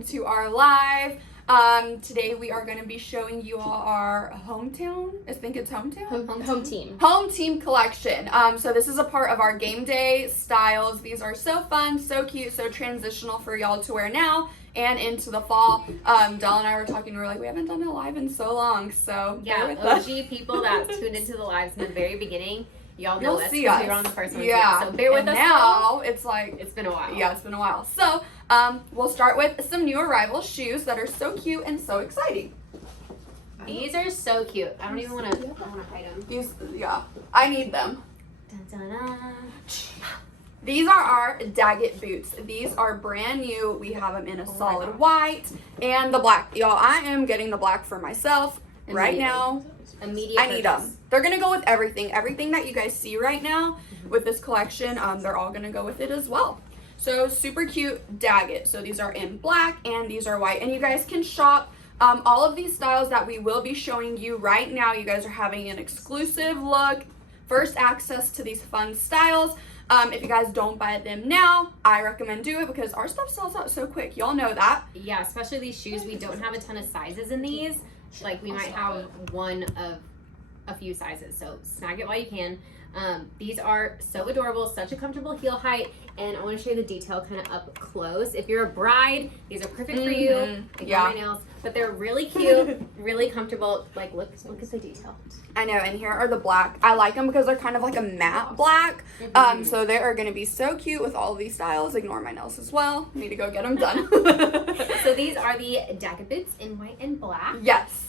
welcome to our live. Today we are going to be showing you all our hometown. I think it's hometown? Home team collection. So this is a part of our game day styles. These are so fun, so cute, so transitional for y'all to wear now and into the fall. Dell and I were talking, we were like, we haven't done a live in so long, so yeah, OG people that tuned into the lives in the very beginning, y'all know us. See us. We were on the first one. Yeah. So bear with us. Now it's like it's been a while. Yeah, it's been a while. So we'll start with some new arrival shoes that are so cute and so exciting. These are so cute. I don't even want to hide them. These, yeah, I need them. Dun, dun, dun. These are our Daggett boots. These are brand new. We have them in a solid white and the black. Y'all, I am getting the black for myself right now. I need them. They're going to go with everything. Everything that you guys see right now with this collection, they're all going to go with it as well. So super cute Daggett. So these are in black and these are white. And you guys can shop all of these styles that we will be showing you right now. You guys are having an exclusive look, first access to these fun styles. If you guys don't buy them now, I recommend do it because our stuff sells out so quick. Y'all know that. Yeah, especially these shoes. We don't have a ton of sizes in these. Like we might have one of a few sizes. So snag it while you can. These are so adorable, such a comfortable heel height, and I want to show you the detail kind of up close. If you're a bride, these are perfect for you. Yeah. My nails, but they're really cute, really comfortable. Like look at the detail. I know, and here are the black. I like them because they're kind of like a matte black. So they are going to be so cute with all of these styles. Ignore my nails as well. Need to go get them done. So these are the Daggett boots in white and black. Yes.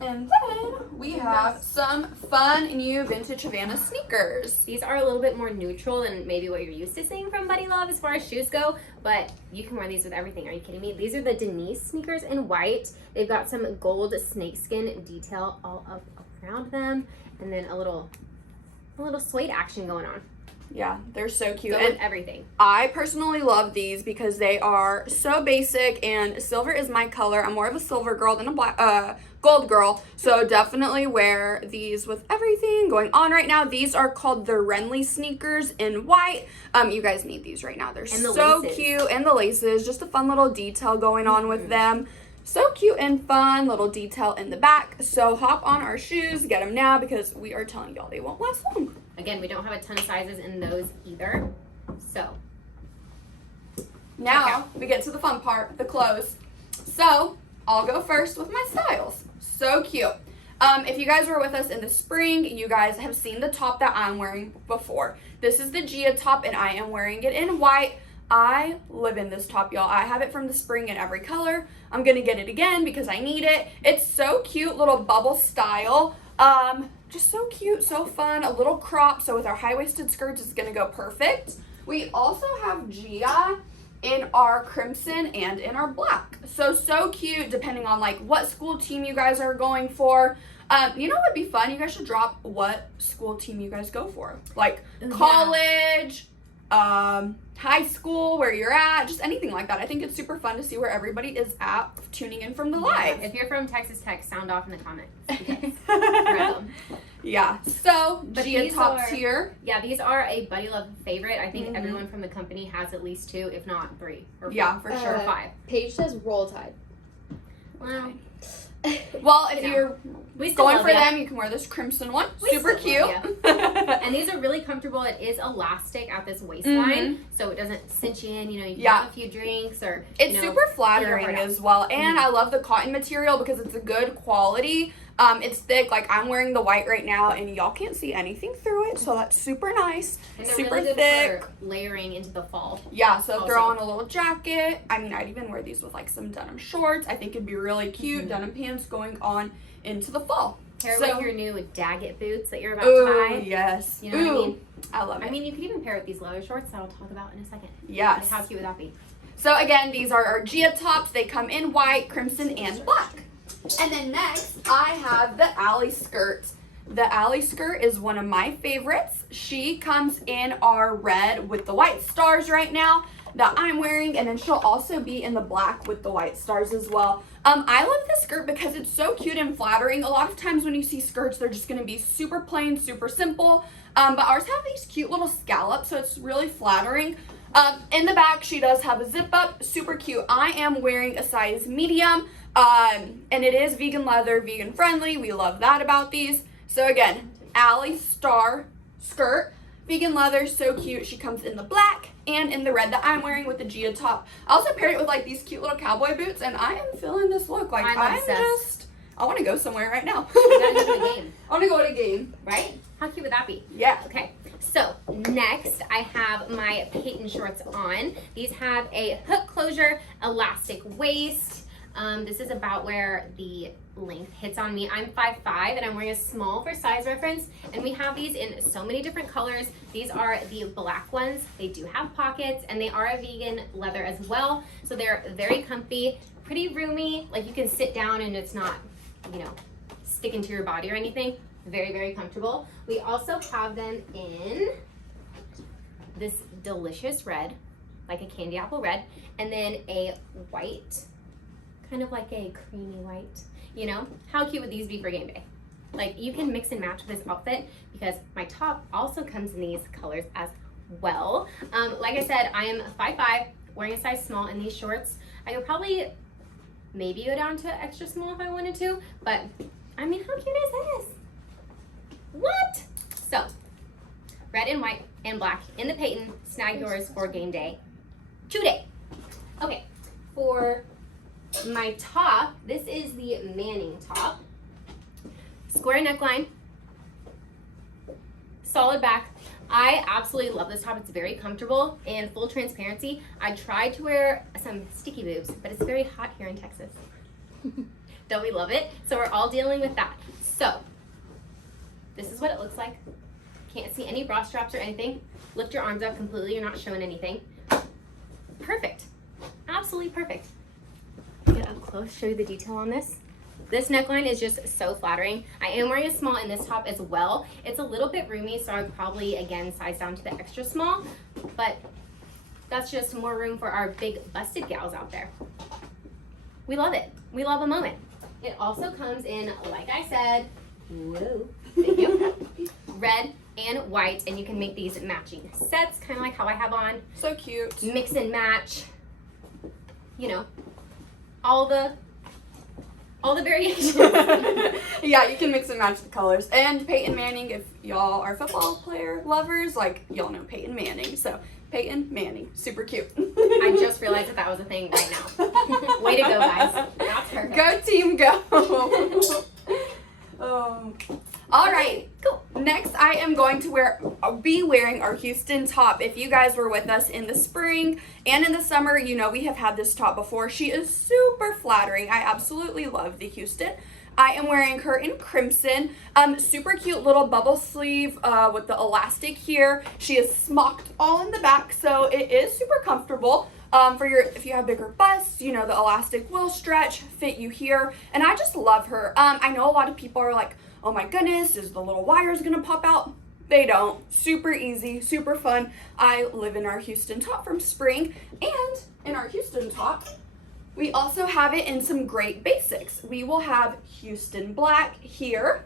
And then we have some fun new vintage Havana sneakers. These are a little bit more neutral than maybe what you're used to seeing from Buddylove as far as shoes go, but you can wear these with everything. Are you kidding me? These are the Denise sneakers in white. They've got some gold snakeskin detail all up around them, and then a little suede action going on. Yeah, they're so cute. Go with everything. I personally love these because they are so basic, and silver is my color. I'm more of a silver girl than a black, gold girl. So definitely wear these with everything going on right now. These are called the Renly sneakers in white. You guys need these right now. They're so cute. And the laces, just a fun little detail going on with them. So cute and fun, little detail in the back. So hop on our shoes, get them now because we are telling y'all they won't last long. Again, we don't have a ton of sizes in those either. So now we get to the fun part, the clothes. So I'll go first with my styles. So cute. If you guys were with us in the spring, you guys have seen the top that I'm wearing before. This is the Gia top and I am wearing it in white. I live in this top, y'all. I have it from the spring in every color. I'm gonna get it again because I need it. It's so cute, little bubble style. Just so cute, so fun, a little crop. So with our high-waisted skirts, it's gonna go perfect. We also have Gia in our crimson and in our black. So cute, depending on like what school team you guys are going for. You know what would be fun? You guys should drop what school team you guys go for. Like college, high school, where you're at, just anything like that. I think it's super fun to see where everybody is at tuning in from the live. If you're from Texas Tech, sound off in the comments. Yeah, so Gia tops here. Yeah, these are a Buddylove favorite. I think everyone from the company has at least 2, if not 3. Or 4. Yeah, for sure. 5. Paige says Roll Tide. Wow. Well, if you're going for them, you can wear this crimson one. Super cute. And these are really comfortable. It is elastic at this waistline, so it doesn't cinch you in. You know, you can have a few drinks or it's super flattering as well. And I love the cotton material because it's a good quality. It's thick. Like I'm wearing the white right now, and y'all can't see anything through it, so that's super nice. And they're super really good thick. for layering into the fall. Yeah, so throw on a little jacket. I mean, I'd even wear these with like some denim shorts. I think it'd be really cute. Denim pants going on into the fall. Pair with your new Daggett boots that you're about to buy. Yes. You know what I mean? I love it. I mean, you could even pair with these leather shorts that I'll talk about in a second. Yes. Like, how cute would that be? So again, these are our Gia tops. They come in white, crimson, and black. And then next, I have the Alley skirt. The Alley skirt is one of my favorites. She comes in our red with the white stars right now that I'm wearing, and then she'll also be in the black with the white stars as well. I love this skirt because it's so cute and flattering. A lot of times when you see skirts, they're just going to be super plain, super simple. But ours have these cute little scallops, so it's really flattering. In the back, she does have a zip up, super cute. I am wearing a size medium, and it is vegan leather, vegan friendly. We love that about these. So again, Allie Star skirt, vegan leather, so cute. She comes in the black and in the red that I'm wearing with the Gia top. I also paired it with like these cute little cowboy boots, and I am feeling this look. Like I want to go somewhere right now. You gotta go to a game. I want to go to a game. Right? How cute would that be? Yeah. Okay, so next I have my Peyton shorts on. These have a hook closure, elastic waist. This is about where the length hits on me. I'm 5'5", and I'm wearing a small for size reference, and we have these in so many different colors. These are the black ones. They do have pockets, and they are a vegan leather as well, so they're very comfy, pretty roomy. Like, you can sit down and it's not, you know, sticking to your body or anything. Very, very comfortable. We also have them in this delicious red, like a candy apple red, and then a white, kind of like a creamy white. You know, how cute would these be for game day? Like, you can mix and match with this outfit because my top also comes in these colors as well. Like I said, I am 5'5", wearing a size small in these shorts. I could probably maybe go down to extra small if I wanted to, but I mean, how cute is this? What? So, red and white and black in the Peyton. Snag yours for game day today. Okay, for my top, this is the Manning top. Square neckline, solid back. I absolutely love this top. It's very comfortable, and full transparency, I tried to wear some sticky boobs, but it's very hot here in Texas. Don't we love it? So we're all dealing with that. So this is what it looks like. Can't see any bra straps or anything. Lift your arms up completely. You're not showing anything. Perfect. Absolutely perfect. Get up close, show you the detail on this. This neckline is just so flattering. I am wearing a small in this top as well. It's a little bit roomy, so I would probably, again, size down to the extra small, but that's just more room for our big busted gals out there. We love it. We love a moment. It also comes in, like I said, whoa, thank you, red and white, and you can make these matching sets, kind of like how I have on. So cute. Mix and match, you know, all the variations. Yeah, you can mix and match the colors. And Peyton Manning, if y'all are football player lovers, like, y'all know Peyton Manning. So, Peyton Manning, super cute. I just realized that was a thing right now. Way to go, guys. That's perfect. Go team, go. All right, cool. Next, I am going to be wearing our Houston top. If you guys were with us in the spring and in the summer, you know we have had this top before. She is super flattering. I absolutely love the Houston. I am wearing her in crimson. Super cute little bubble sleeve with the elastic here. She is smocked all in the back, so it is super comfortable. If you have bigger busts, you know, the elastic will stretch, fit you here, and I just love her. I know a lot of people are like, oh my goodness, is the little wires gonna pop out? They don't. Super easy, super fun. I live in our Houston top from spring, and in our Houston top, we also have it in some great basics. We will have Houston black here,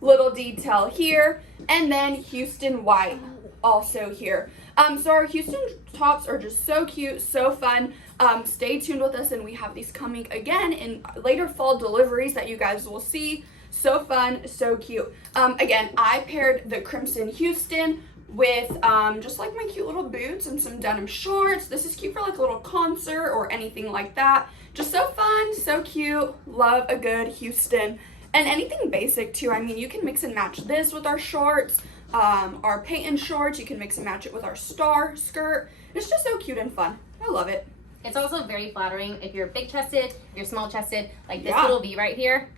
little detail here, and then Houston white also here. So our Houston tops are just so cute, so fun. Stay tuned with us, and we have these coming again in later fall deliveries that you guys will see. So fun, so cute. Again, I paired the crimson Houston with just like my cute little boots and some denim shorts. This is cute for like a little concert or anything like that. Just so fun, so cute. Love a good Houston. And anything basic too. I mean, you can mix and match this with our shorts. Our Peyton shorts, you can mix and match it with our star skirt. It's just so cute and fun. I love it. It's also very flattering if you're big chested, if you're small chested, like this little V right here.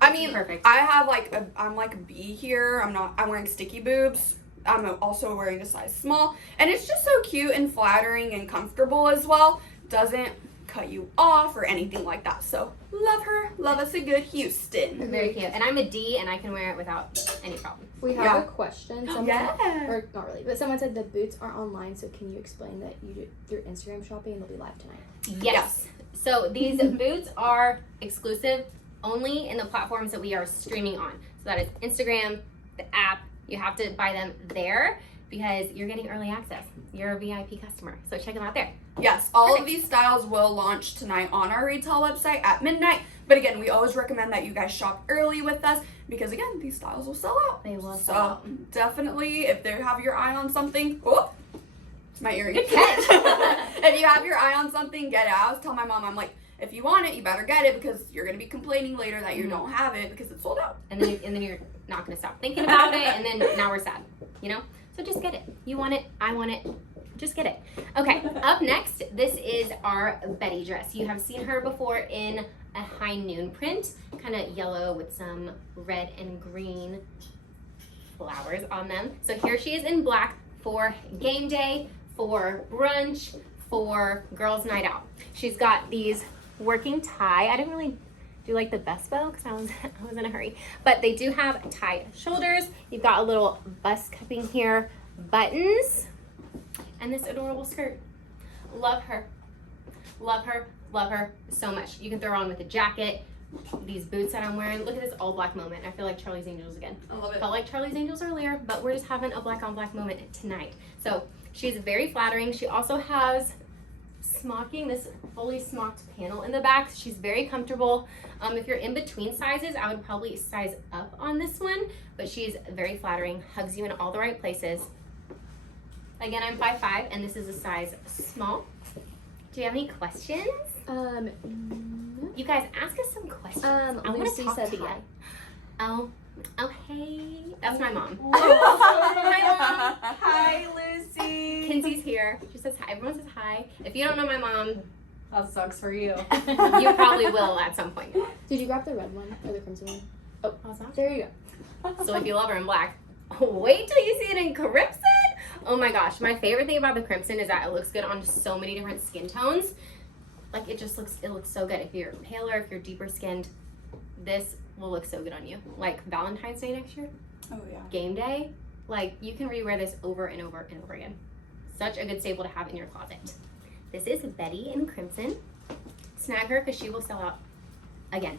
I mean, perfect. I have I'm like a B here. I'm wearing sticky boobs. I'm also wearing a size small, and it's just so cute and flattering and comfortable as well. Doesn't cut you off or anything like that. So love her. Love us a good Houston. Very cute. And I'm a D, and I can wear it without any problem. We have a question. Someone, Yeah. or not really, but someone said the boots are online, so can you explain that you do your Instagram shopping and they'll be live tonight? Yes. So these boots are exclusive only in the platforms that we are streaming on. So that is Instagram, the app. You have to buy them there. because you're getting early access. You're a VIP customer, so check them out there. Yes, all of these styles will launch tonight on our retail website at midnight. But again, we always recommend that you guys shop early with us because again, these styles will sell out. They will So sell out. definitely, if they have your eye on something, oh, it's my earring. Good catch. If you have your eye on something, get it. I always tell my mom, I'm like, if you want it, you better get it because you're gonna be complaining later that you don't have it because it's sold out. And then you're not gonna stop thinking about it, and then now we're sad, you know? So just get it. You want it, I want it, just get it. Okay, up next, this is our Betty dress. You have seen her before in a high noon print, kind of yellow with some red and green flowers on them. So here she is in black for game day, for brunch, for girls' night out. She's got these working tie. I didn't really do like the best bow because I was in a hurry, but they do have tied shoulders. You've got a little bust cupping here, buttons, and this adorable skirt. Love her, love her, love her so much. You can throw her on with a jacket, these boots that I'm wearing. Look at this all black moment. I feel like Charlie's Angels again. I love it. Felt like Charlie's Angels earlier, but we're just having a black on black moment tonight. So she's very flattering. She also has smocking, this fully smocked panel in the back. She's very comfortable. If you're in between sizes, I would probably size up on this one, but she's very flattering, hugs you in all the right places. Again, I'm 5'5", and this is a size small. Do you have any questions? No. You guys ask us some questions. I want Lucy to talk said to you. hi. Oh, hey. That's my mom. Hi, Hi, Lucy. Kinsey's here. She says hi. Everyone says hi. If you don't know my mom, That sucks for you. you probably will at some point. Did you grab the red one or the crimson one? Oh, How's that? there you So if you love her in black, wait till you see it in crimson. Oh my gosh, my favorite thing about the crimson is that it looks good on so many different skin tones. Like it looks so good. If you're paler, if you're deeper skinned, this will look so good on you. Like Valentine's Day next year, Oh yeah. game day, like you can rewear this over and over and over again. Such a good staple to have in your closet. This is Betty in crimson. Snag her because she will sell out again.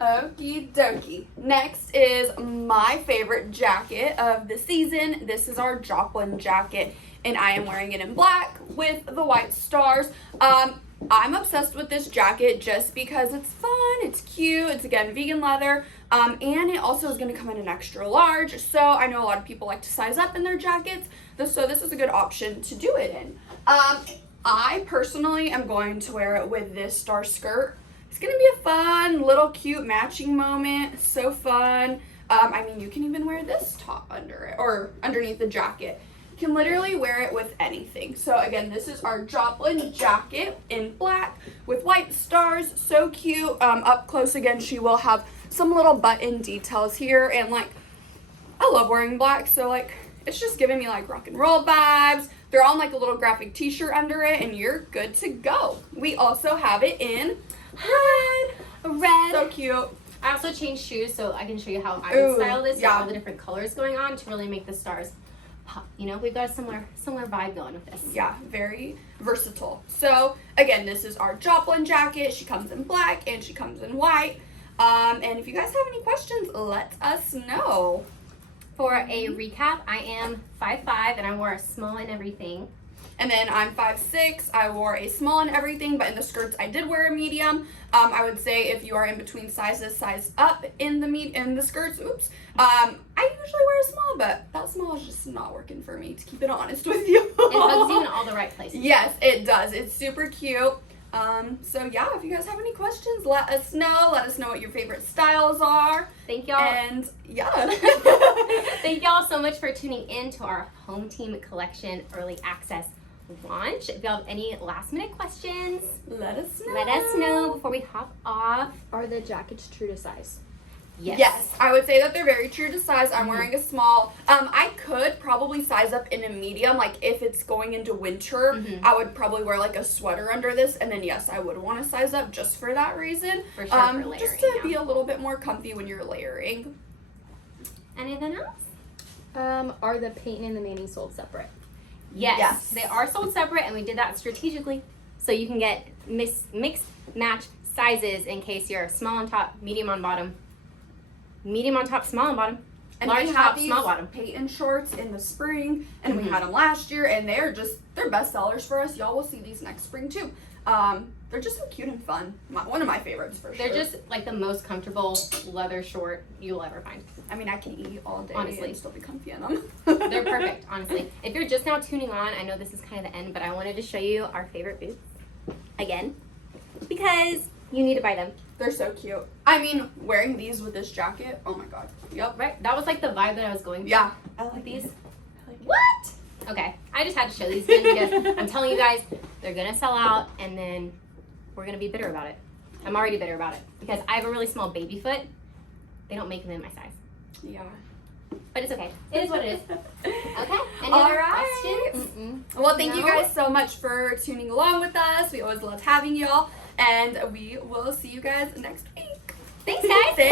Okie dokie. Next is my favorite jacket of the season. This is our Joplin jacket, and I am wearing it in black with the white stars. I'm obsessed with this jacket just because it's fun, it's cute, it's again vegan leather, and it also is going to come in an extra large. So I know a lot of people like to size up in their jackets, so this is a good option to do it in. I personally am going to wear it with this star skirt. It's gonna be a fun little cute matching moment. So fun. I mean, you can even wear this top under it or underneath the jacket. You can literally wear it with anything. So again, this is our Joplin jacket in black with white stars. So cute. Up close again, she will have some little button details here, and like I love wearing black, so like it's just giving me like rock and roll vibes. They're on like a little graphic t-shirt under it, and you're good to go. We also have it in red. So cute. I also changed shoes so I can show you how I Ooh, would style this. yeah. All the different colors going on to really make the stars pop. You know, we've got a similar vibe going with this. Yeah, very versatile. So again, this is our Joplin jacket. She comes in black and she comes in white. And if you guys have any questions, let us know. For a recap, I am 5'5", and I wore a small in everything. And then I'm 5'6". I wore a small and everything, but in the skirts I did wear a medium. I would say if you are in between sizes, size up in the skirts. Oops. I usually wear a small, but that small is just not working for me, to keep it honest with you. It hugs you in all the right places. Yes, it does. It's super cute. So yeah, if you guys have any questions, let us know. Let us know what your favorite styles are. Thank y'all. And yeah. Thank y'all so much for tuning in to our Home Team Collection Early Access launch. If y'all have any last minute questions, Let us know before we hop off. Are the jackets true to size? Yes, I would say that they're very true to size. I'm wearing a small. I could probably size up in a medium. Like if it's going into winter, I would probably wear like a sweater under this, and then yes, I would want to size up just for that reason. For sure, for layering, just to yeah. be a little bit more comfy when you're layering. Anything else? Are the paint and the mani sold separate? Yes, they are sold separate, and we did that strategically so you can get mixed match sizes in case you're small on top, medium on bottom, medium on top, small on bottom. And Large we top, had these small bottom. Peyton shorts in the spring, and we Mhm. had them last year, and they're best sellers for us. Y'all will see these next spring too. They're just so cute and fun. One of my favorites for sure. They're just like the most comfortable leather short you'll ever find. I mean, I can eat all day Honestly. and still be comfy in them. They're perfect, honestly. If you're just now tuning on, I know this is kind of the end, but I wanted to show you our favorite boots again because you need to buy them. They're so cute. I mean, wearing these with this jacket, oh my god. Yep. Right? That was like the vibe that I was going for. Yeah. I With like these. these. I like it. What? Okay, I just had to show these again because I'm telling you guys, they're gonna sell out, and then we're gonna be bitter about it. I'm already bitter about it because I have a really small baby foot. They don't make them in my size, Yeah. but it's okay. It is what it is. Okay. Any All other right. questions? Well, thank you No? guys so much for tuning along with us. We always loved having y'all, and we will see you guys next week. Thanks, guys. Thanks.